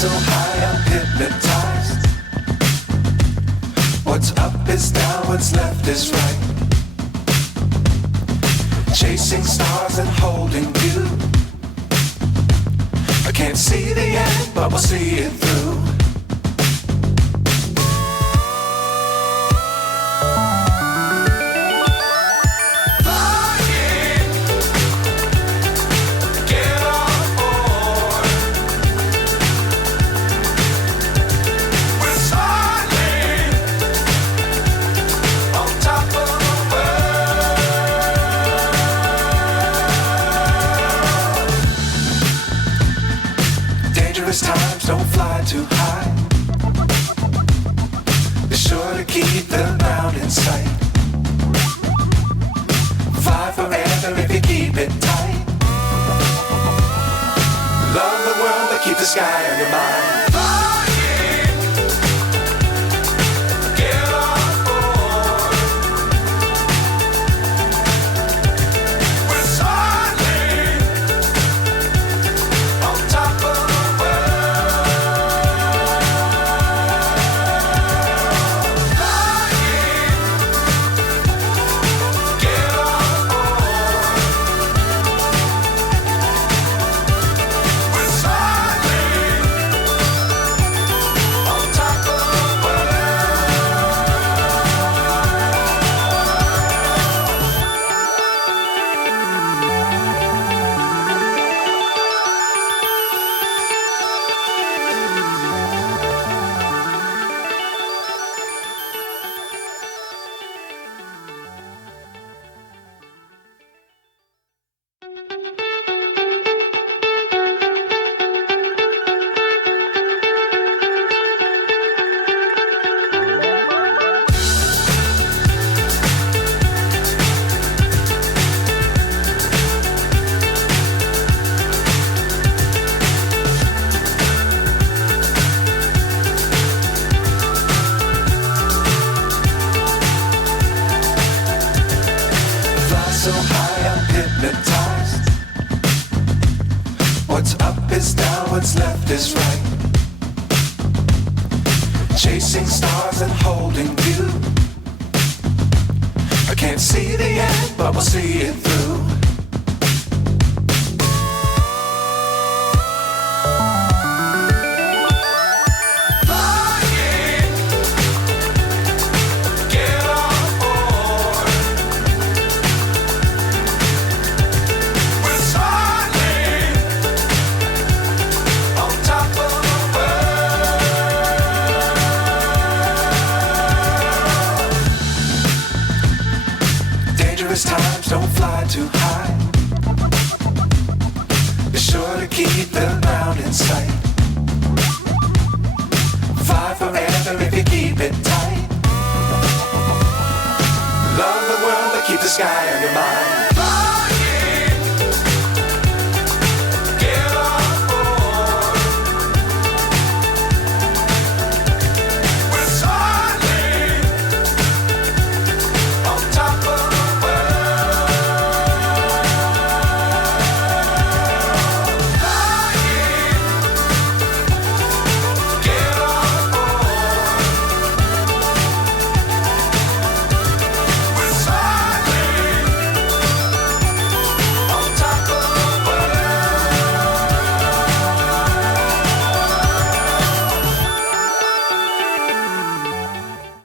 So high I'm hypnotized. What's up is down, what's left is right. Chasing stars and holding you. I can't see the end, but we'll see it through. Times don't fly too high. Be sure to keep the ground in sight. Fly forever if you keep it tight. Love the world but keep the sky on your mind. So high I'm hypnotized. What's up is down, what's left is right. Chasing stars and holding you. I can't see the end, but we'll see it through. Times don't fly too high. Be sure to keep the ground in sight. Fly forever if you keep it tight. Love the world but keep the sky on your mind.